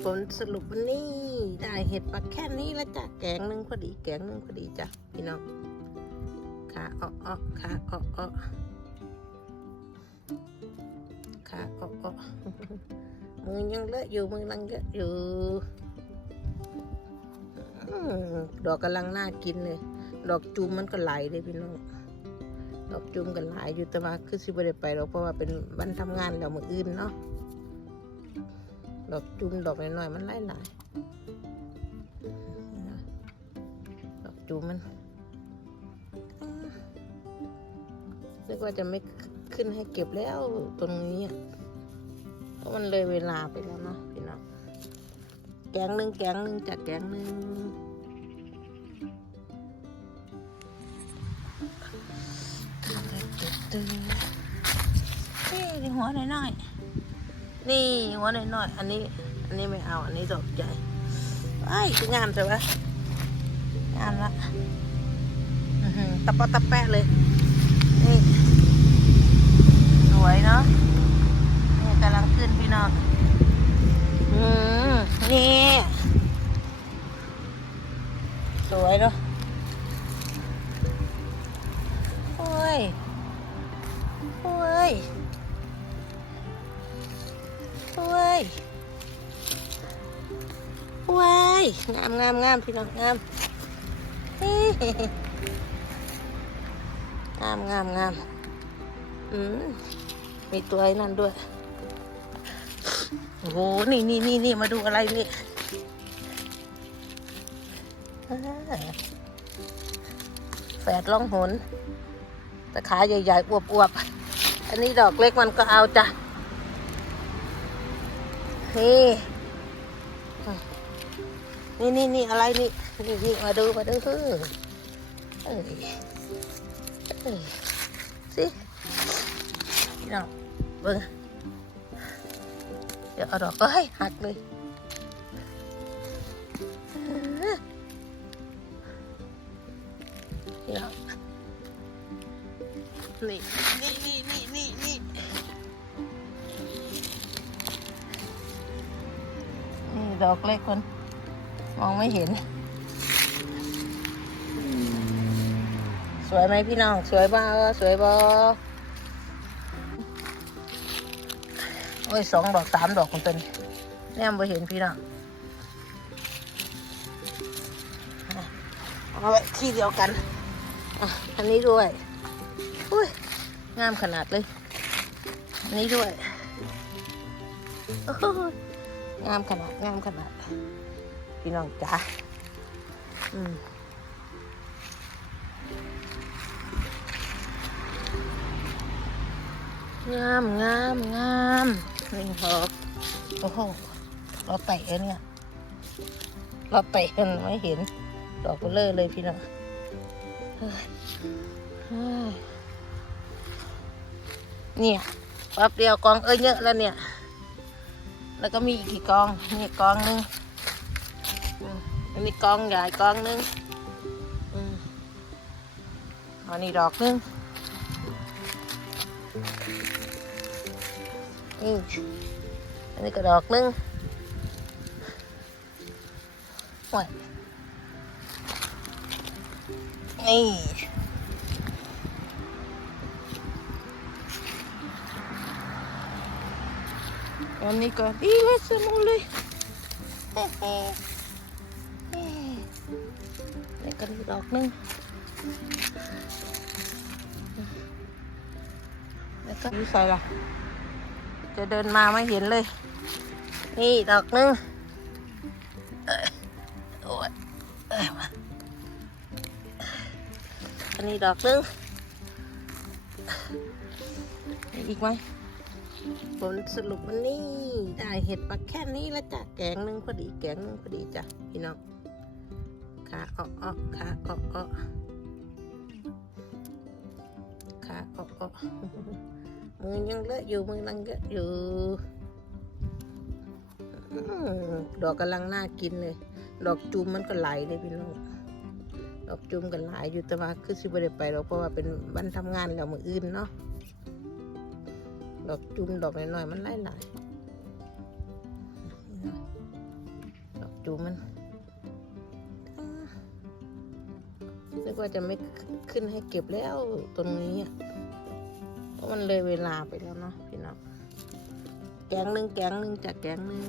ผลสรุปวันนี้ได้เห็ดปักแค่นี้แล้วจ้ะแกงหนึ่งพอดีแกงหนึ่งพอดีจ้ะพี่น้องขาอ้ออ้อขาอ้ออ้อขาอ้ออ้อมือยังเลอะอยู่มือยังเลอะอยู่อดอกกำลังน่ากินเลย ดอกจุมมันก็ไหลเลยพี่น้องดอกจุมกันหลายอยู่แต่ว่าคือสิบ่ได้ไปหรอกเพราะว่าเป็นวันทำงานแล้วมืออื่นเนาะ ดอกจุ่มดอกน้อยๆมันหลายหลายๆดอกจุ่มมันนึกว่าจะไม่ขึ้นให้เก็บแล้วตรงนี้อะเพราะมันเลยเวลาไปแล้วเนาะพี่น้องแกงหนึ่งแกงหนึ่งจากแกงหนึ่งนี่หัวหน้อยๆ นี่หัวหน่อยๆอันนี้ อันนี้ไม่เอา อันนี้ดอกใหญ่ไอ้ยคืองามใช่ปะงามละตะปะตะแปะเลย นี่ สวยเนาะ นี่กำลังขึ้นพี่น้อง อืม นี่ สวยเนาะโอ้ยโอ้ย โอ้ยโอ้ยงามงามงามพี่น้องงามงามงามงามอืมมีตัวไอ้นั่นด้วย โอ้โห นี่นี่นี่นี่มาดูอะไรนี่แฝดล่องหนต่ขาใหญ่ๆอวบๆ อันนี้ดอกเล็กมันก็เอาจ้ะ นี่นี่นี่นี่อะไรนี่นี่นี่มาดูมาดูเฮ้ยเอ้ยเอ้ยสิพี่น้องเบิ่งเดี๋ยวเอาดอกเอ้ยหักเลยพี่น้องนี่นี่นี่นี่ ดอกเล็กคนมองไม่เห็น สวยไหมพี่น้อง สวยบ้าสวยบ้าโอ้ยสองดอกสามดอกคนตัวนี้แน่ไม่เห็นพี่น้องเอาไว้ที่เดียวกันอันนี้ด้วยอุ้ยงามขนาดเลย อันนี้ด้วยโอ้ย งามขนาดงามขนาดพี่น้องจ๋าอืมงามงามงามนี่ดอกโอ้โหเราเตะเนี่ยเราเตะมันไม่เห็น ดอกเบลอเลยพี่น้องเนี่ยแป๊บเดียวกองเอ้ยเยอะแล้วเนี่ย แล้วก็มีอีกกี่กองนี่กองหนึงอืมอันนี้กองใหญ่กองหนึงอืมอันนี้ดอกหนึงนี่อันนี้ก็ดอกหนึงโอ้ยนี่ อันนี้ก็ดีเลยสมุนเลยเฮ้เฮ้เฮ้นี่ก็ดอกหนึงแล้วก็อยู่ใส่ละจะเดินมาไม่เห็นเลย นี่ดอกหนึงเอ้ยโอ้ยเอ้ยมาอันนี้ดอกหนึงมีอีกไหม ผลสรุปวันนี้ได้เห็ดปักแค่นี้แล้วจ้ะแกงหนึ่งพอดีแกงหนึ่งพอดีจ้ะพี่น้องขาอ้ออ้อขาอ้ออ้อขาอ้ออ้อมือยังเลอะอยู่มือยังเลอะอยู่ดอกกำลังน่ากินเลย ดอกจุ่มมันก็ไหลเลยพี่น้องดอกจุ่มกันหลายอยู่แต่ว่าคือสิบ่ได้ไปหรอกเพราะว่าเป็นวันทำงานแล้วมืออื่นเนาะ ดอกจุ่มดอกน้อยๆมันหลายหลายๆดูมันนึกว่าจะไม่ขึ้นให้เก็บแล้วตรงนี้อะเพราะมันเลยเวลาไปแล้วเนาะพี่น้องแกงหนึ่งแกงหนึ่งจากแกงหนึ่ง